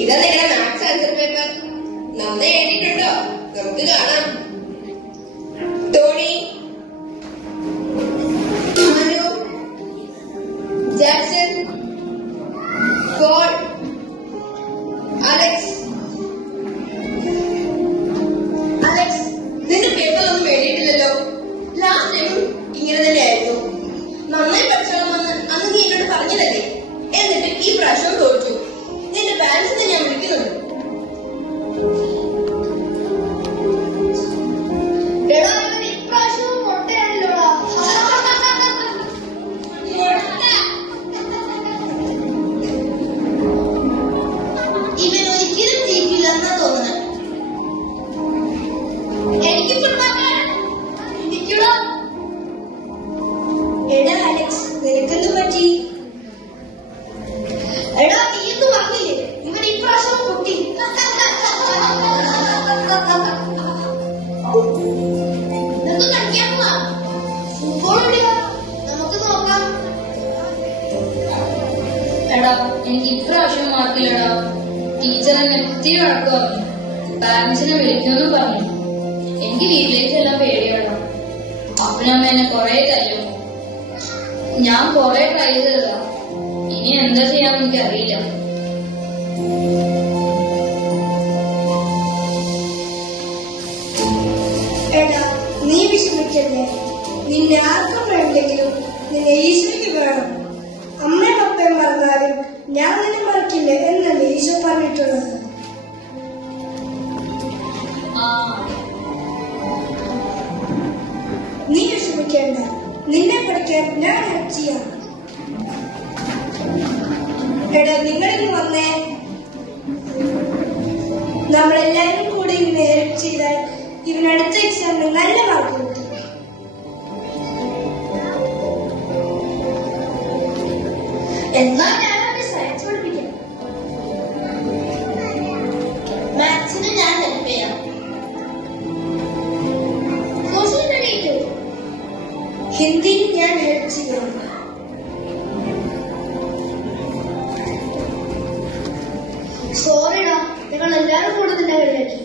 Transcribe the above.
ഇതാ നിങ്ങളുടെ maths answer paper. നന്നായി എഴുതിയിട്ടുണ്ടോ? നമുക്ക് കാണാം. Tony, Manu, Jackson, Paul, Alex. നിന്റെ പേപ്പർ ഒന്നും എഴുതിയിട്ടില്ലല്ലോ. ലാസ്റ്റ് ടൈമും ഇങ്ങനെ തന്നെയായിരുന്നു. നന്നായി പഠിച്ചോളാമെന്ന് അന്ന് നീ എന്നോട് പറഞ്ഞതല്ലേ? എന്നിട്ട് ഈ പ്രാവശ്യം തോറ്റു. നിന്റെ പാരന്റ്സിനെ ഞാൻ വിളിക്കുന്നുണ്ട്. ഇവൻ ഒരിക്കലും ജയിക്കില്ലെന്നാ തോന്നുന്നത്. എടാ അലക്സ്, നിനക്കെന്ത് പറ്റി? എടാ നീ എന്ത് പറഞ്ഞില്ലേ? ഇവൻ ഇപ്രാവശ്യം പൊട്ടി. നമുക്ക് കളിക്കാൻ പോവാം. ഫുട്ബോൾ എവിടെയാ? നമുക്ക് നോക്കാം. എടാ എനിക്ക് ഇപ്രാവശ്യം മാർക്കില്ലടാ. ടീച്ചർ എന്നെ ഒത്തിരി വഴക്ക് പറഞ്ഞു. പാരന്റ്സിനെ വിളിക്കുമെന്ന് പറഞ്ഞു. എനിക്ക് വീട്ടിലേക്ക് എല്ലാം പേടിയാടാ. അപ്പനമ്മ എന്നെ കൊറേ തല്ലും. ഞാൻ കൊറേ ട്രൈ ചെയ്തതാ. ഇനി എന്താ ചെയ്യാന്ന് എനിക്കറിയില്ല. എടാ നീ വിഷമിക്കല്ലേ. നിന്നെ ആർക്കും വേണ്ടെങ്കിലും നിന്നെ ഈശോയ്ക്ക് വേണം. അമ്മയും അപ്പയും മറന്നാലും ഞാൻ നിന്നെ മറക്കില്ല എന്നല്ലേ ഈശോ പറഞ്ഞിട്ടുള്ളത്. നീ വിഷമിക്കേണ്ട. നിന്നെ പഠിക്കാൻ ഞാൻ ഹെൽപ്പ് ചെയ്യാം. എടാ നിങ്ങളിന്ന് വന്നേ. നമ്മളെല്ലാരും കൂടി ഇങ്ങനെ ഹെൽപ്പ് ചെയ്താൽ ഇവനടുത്ത എക്സാമിന് നല്ല മാർക്ക് കിട്ടും. എന്നാ ഞാനൊരു സയൻസ് പഠിപ്പിക്കാം. മാത്സിന് ഞാൻ ഹെൽപ്പ് ചെയ്യാം. സോഷ്യൽ സ്റ്റഡീസ് ഹിന്ദിയിൽ ഞാൻ ഹെൽപ്പ് ചെയ്യാം. സോറിടാ, ഞങ്ങൾ എല്ലാവരും കൂടെ നിന്നെ കളിയാക്കി.